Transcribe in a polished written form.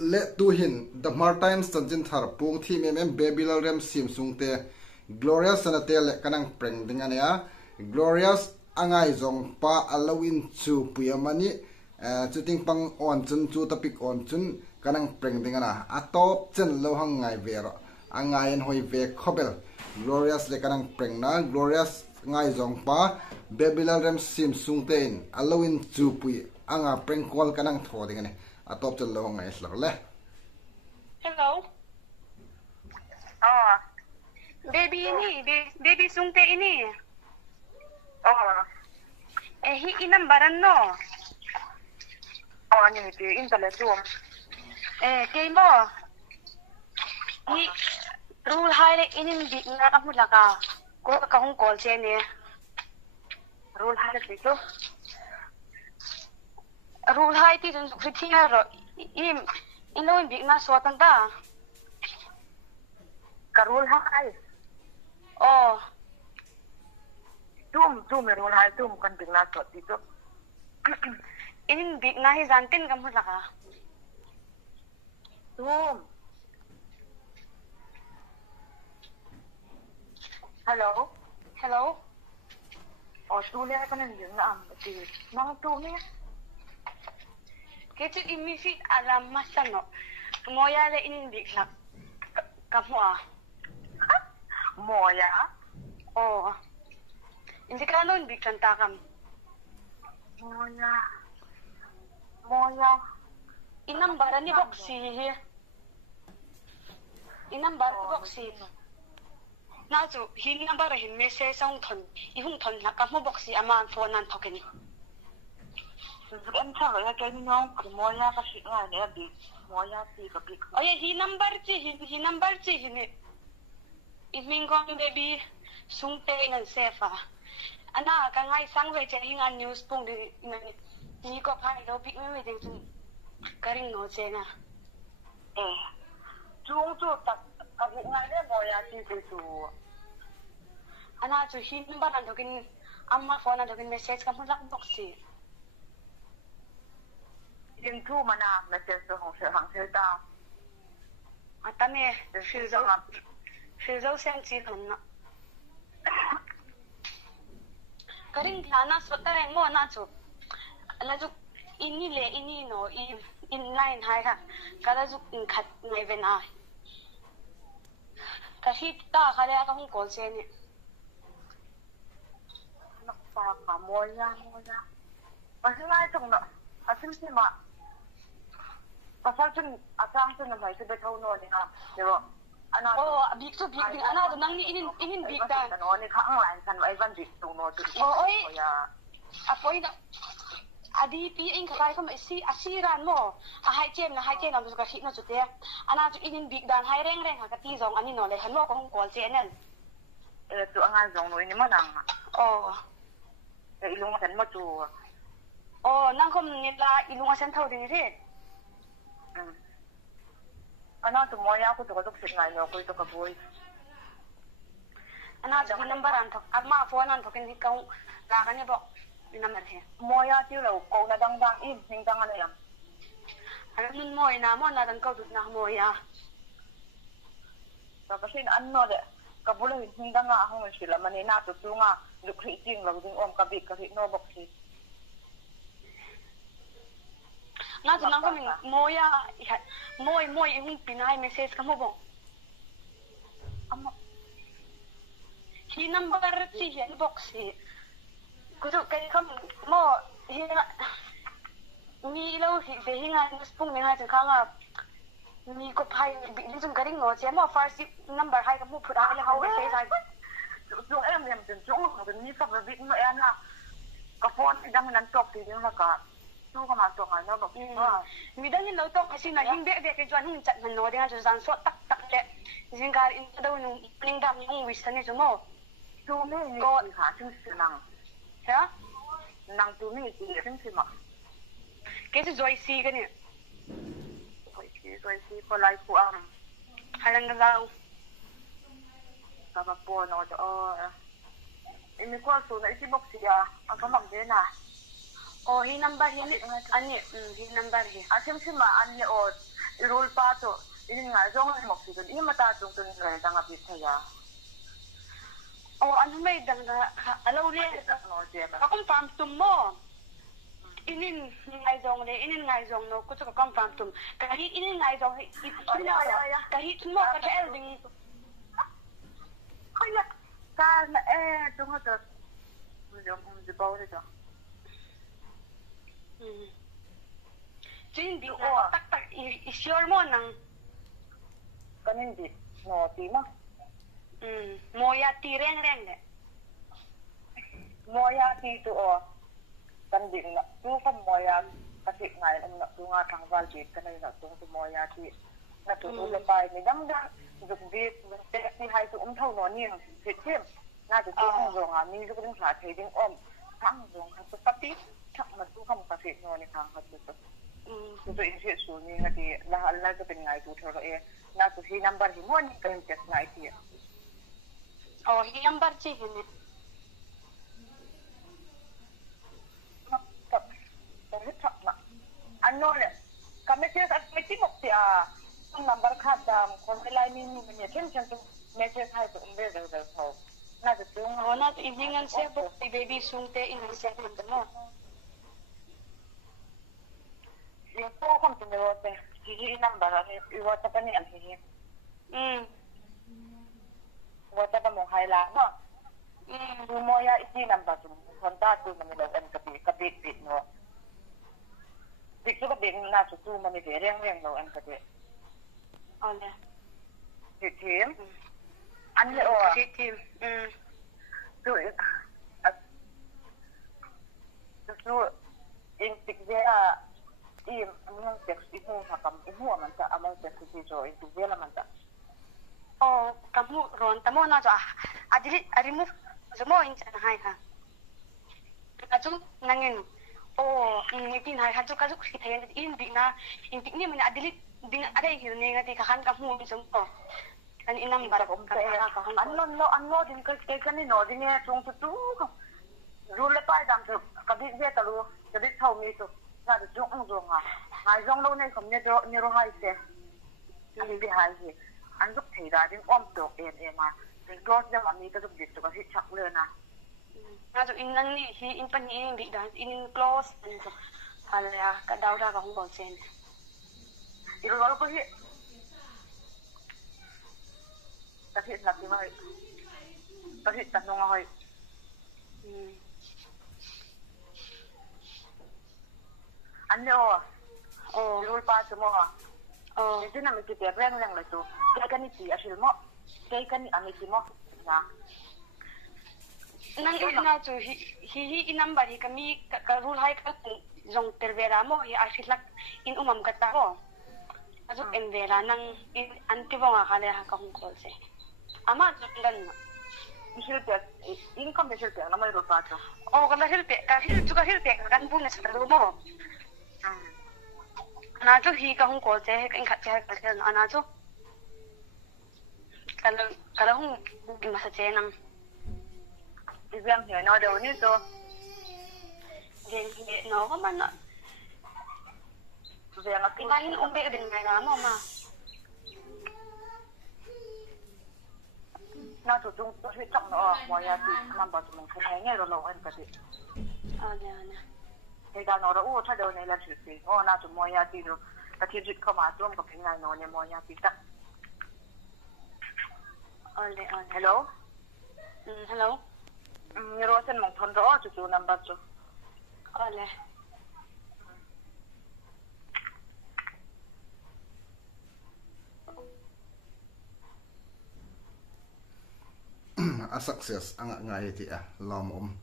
le tu hin the Martins Tanjin thar pung thi Babylon rem sim sungte Glorious sanate le kanang preng dingania Glorious angai zong pa alawin chu puyamani chuting pang on chun chu topic on chun kanang preng dingana atop chen lo hang ngai vero angai en hoi ve khobel Glorious le kanang preng na Glorious ngai zong pa Babylon rem sim sungten alawin chu pui anga preng call kanang tho dingane atop chen lo ngai slor le Hello. Oh. Baby sungte ini. Oh. Hi inambaran no. Oh, ni ti internet room. Kay mo. Hi rule high inin di nga kamula ka. Ko ka hong call siya ni. Rule high dito. Rule high ti dun kritinga ro. Ino hindi nga suwatan ta. Karul high. Oh. Tum rule high tum kan bigna suwat dito. Hindi nga hizantin kamula ka. Tum. Hello? Hello? Oh, tuloy ka na yun na ang pati. Mga tuloy. Kaya imifit alam masano. Moya le inindik na kamu Moya? Oh. Hindi ka ano indik kanta kam. Moya. Inambara ni Boxy. Inambara ni Boxy. Nazu, hinambara hin message ang ton. Ihung ton na kamu Boxy ama ang phone ang token. Em sao vậy cái nó cũng mua ra cái chuyện này để bị mua ra thì có bị. Ôi, hi number chi này. Mình con baby sung tê ngân sefa. Ana cái ngày sáng về chơi ngan news pung đi ni có phải đâu bị mấy cái chuyện cái ring nó chơi na. Chung tất cái chuyện này để mua ra thì cái số. Ana chú hi number anh token amma phone anh token message kamu lak boxy. Yung thu mà na message cho hong sợ hàng theo tao. Ta mẹ phiêu dấu xem chi phần nọ. Cái ring thà na xuất ta rèn mua na chụp. Là chụp ini le ini no inline hai ha. Cái là chụp khát ngày về na. Cái hit ta khai ra cái hong call xe nè. Nó ta cả mua ra. Mà thứ hai trong nọ. Sim mà. Pasal cun asang cun namai tu betul no ni ha. Jero. Anak. Oh, big tu big ding. Anak tu nang ni inin big dah. No ni kang lain kan Ivan big tu no tu. Oh, ya. Apa ini? Adi pi ing kai kam asiran mo. Hai jem na tu ka hit no tu te. Anak tu inin big dan hai reng ha ka ti zong ani no le han mo ko hong kol che nen. Tu angan zong no ni ma nang. Oh. Ilung san mo tu. Oh, nang kom ni la ilung san thau ding ni. Anak tu moya aku tu kaduk singai no aku tu kaboy. Anak tu number antok, amma phone antok ni kau lakan ni bok ni number he. Moya tu lo kau na dang in hing dang ano yam. Anak nun moy na mo na dang kau tu na moya. Kasi ano de kabulo hing dang nga ako sila manina tu tu nga lukri ting lo ding om kabik kasi no boxi. Nga tu nang kami moya moy yung pinay message kamu bong. Hi number si yan boxy. Kudu kay kam mo hinga ni lo hi de hinga nuspung ni nga jeng kanga ni ko pai bi ni jung garing no che mo first number hai kamu put out le how message hai. Jung em jeng jung ni ka bi mo ana ka phone dang nan tok ti ding la ka. Tu ka ma tok nga no bok. Mi dang ni lo tok kasi na hing be ke juan hing chat man no ding ju san so tak le. Jing gar in daw nung ning dam yung wish ni ju mo. Tu ni ko ka chung nang. Ha? Nang tu ni ki chung ma. Ke ju joy si ka ni. Joy si ko lai ku am. Halang gaw. Ka pa po no do. Ini ko so na isi box ya. Ang kamang din na. Oh, hi number hi ani hi number hi. Asim sima ani o iro pa to ini ngai zong ni mok tu i mata tung tun le dang a bit thaya ano may dang alaw le no je ba akong farm tum mo inin ngai zong le inin ngai zong no ku chu akong farm tum kahit inin ngai zong kahit mo ka elding kaya ka na tung ha to de bao de to Jadi tak isior mo nang kanin di no ti ma moya ti reng de moya ti tu o kan di na tu kan moya kasi ngai na tu nga thang wal ji kan na tu moya ti na tu le pai ni dang dang dục di te ti hai tu thau no ni ti thêm na tu hong rong a mi dục ding sa thei ding om thang rong ha tu pati thak ma tu kam ka se no ni thang ha tu tu in se su ni ngati la la kaเป็นไงtu thor e na tu hi number hi mo ni kan tes ngai ti hi number chi hin ma ta ta thak ma ano le ka message at ti mok ti a number kha dam kon lai ni ni chen chen tu message hai tu umbe da da ho na tu na tu ibingan se bo baby sungte in se mo yung po kung tiniwote, hihi number, iwata pa ni ang hihi. Iwata pa mong haila, no? Mo ya iti number, konta tu manilawan kapit-pit, no? Dito ka din na susu manifireng no, ang kapit. Ole. Hitim? Ano o? Hitim. Susu, intik dia, among text ibu hakam ibu amanta among text itu itu bela manta kamu ron tamo na jo adimu semua incan hai ha kaju nangin ipin hai kaju kita in bina intik ni mana adilit bina ada hirne ngati kahan kamu semua kan inam barak anno din kan ni no din ya tung tu rule pa dam tu kabit dia talu kabit thau mi tu na de jong jong a ngai jong lo nei kom ne do ni ro hai se ni bi hai hi an duk thei da ding om to ma de gos da ma mi ka duk dit to ka hi chak le na jo in nang ni hi in pan ni bi da in close an so hala ka dau da ka hong bol sen i ro ko hi ta hi na ti mai ta hi ta no ngai ano rule pa mo ito na may kitipeng lang na ito kaya ganiti asil mo kaya gani amiti mo na nang ina jo hi inambar hi kami ka rule hai ka jong tervera mo hi asilak in umam kata ko ajo envera nang in antibonga kale ha ka hong kol se ama jondan misilpe income misilpe na may rule pa to kala hilpe kan bu na sa mo ana jo hi ka hong kol se kan khat che ka se ana jo kala hong bu ma sa che nang exam here no do ni to gen no ko man ve nga tingin umbe din nga mo ma na to tung to hi chang no mo ya ti man ba tu mong khai nge ro lo an ka ti na thế ra nó đã u thay đổi này là chuyện gì na tụi moi ya đi rồi cái thiên dịch không mà tụi có cái ngày nó nhà moi ya đi tắc hello hello như rồi xin mong thôn rõ tụi number cho a success anga ngai ti a lom